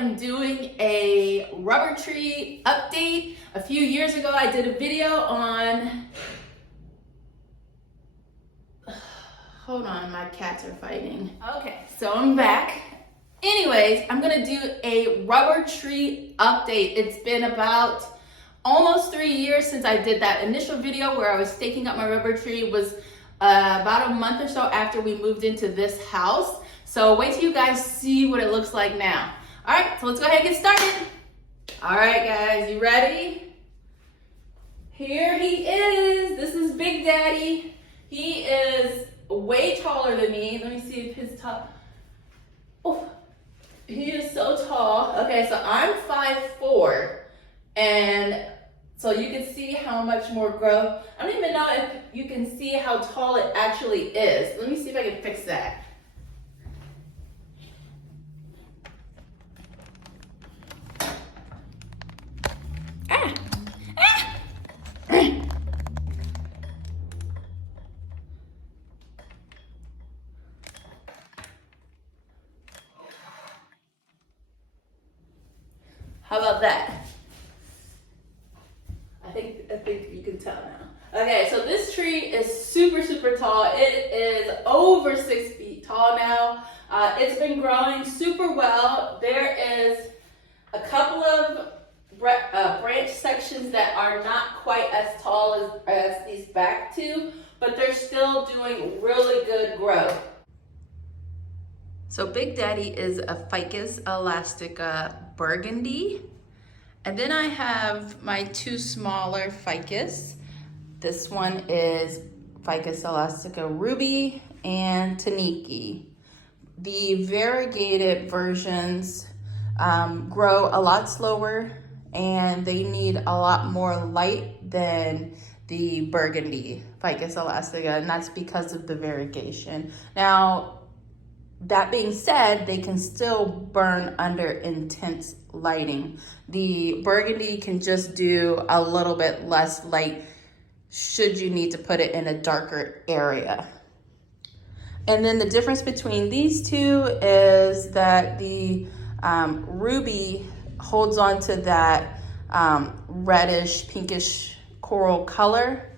am doing a rubber tree update. A few years ago, I did a video on, hold on, my cats are fighting. Okay, so I'm back. Anyways, I'm gonna do a rubber tree update. It's been about almost 3 years since I did that initial video where I was staking up my rubber tree. It was about a month or so after we moved into this house. So wait till you guys see what it looks like now. All right, so let's go ahead and get started. All right, guys, you ready? Here he is. This is Big Daddy. He is way taller than me. Let me see if his top, oh, he is so tall. Okay, so I'm 5'4", and so you can see how much more growth. I don't even know if you can see how tall it actually is. Let me see if I can fix that. How about that? I think you can tell now. Okay, so this tree is super, super tall. It is over 6 feet tall now. It's been growing super well. There is a couple of branch sections that are not quite as tall as these back two, but they're still doing really good growth. So Big Daddy is a Ficus Elastica Burgundy. And then I have my two smaller ficus. This one is Ficus Elastica Ruby and Tineke. The variegated versions grow a lot slower and they need a lot more light than the Burgundy Ficus Elastica, and that's because of the variegation. Now, that being said, they can still burn under intense lighting. The Burgundy can just do a little bit less light should you need to put it in a darker area. And then the difference between these two is that the Ruby holds on to that reddish, pinkish coral color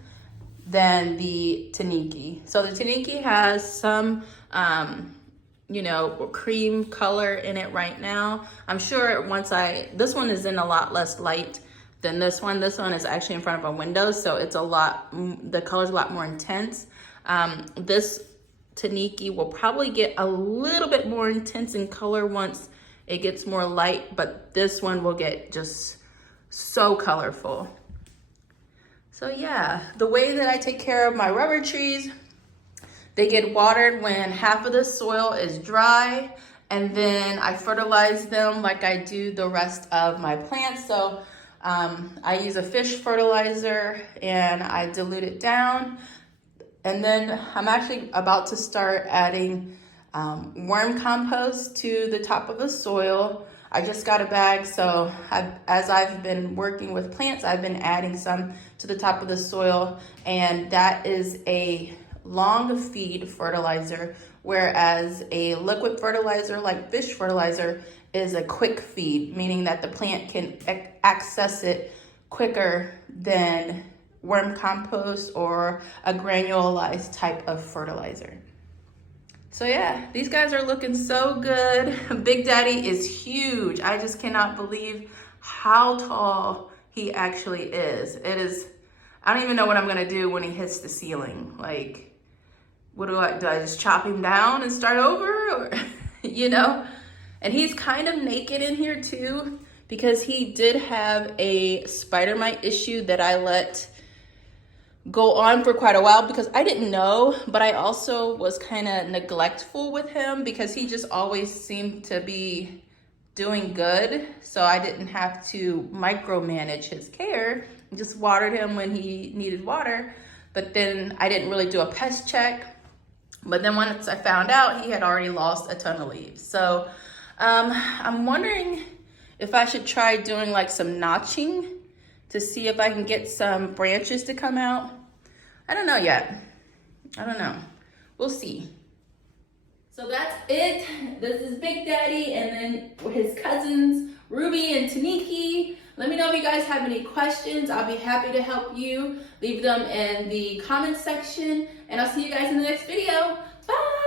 than the Tineke. So the Tineke has some cream color in it right now. I'm sure this one is in a lot less light than this one. This one is actually in front of a window, so it's the color's a lot more intense. This Tineke will probably get a little bit more intense in color once it gets more light, but this one will get just so colorful. So yeah, the way that I take care of my rubber trees, they get watered when half of the soil is dry, and then I fertilize them like I do the rest of my plants. So I use a fish fertilizer and I dilute it down. And then I'm actually about to start adding worm compost to the top of the soil. I just got a bag, so as I've been working with plants, I've been adding some to the top of the soil, and that is a long feed fertilizer, whereas a liquid fertilizer like fish fertilizer is a quick feed, meaning that the plant can access it quicker than worm compost or a granulized type of fertilizer. So yeah, these guys are looking so good. Big Daddy is huge. I just cannot believe how tall he actually is. I don't even know what I'm gonna do when he hits the ceiling. Like, what do I just chop him down and start over? Or, And he's kind of naked in here too, because he did have a spider mite issue that I let go on for quite a while because I didn't know, but I also was kind of neglectful with him because he just always seemed to be doing good. So I didn't have to micromanage his care. I just watered him when he needed water, but then I didn't really do a pest check. But then once I found out, he had already lost a ton of leaves. So I'm wondering if I should try doing like some notching to see if I can get some branches to come out. I don't know yet. I don't know. We'll see. So that's it. This is Big Daddy and then his cousins, Ruby and Tineke. Let me know if you guys have any questions. I'll be happy to help you. Leave them in the comments section, and I'll see you guys in the next video. Bye!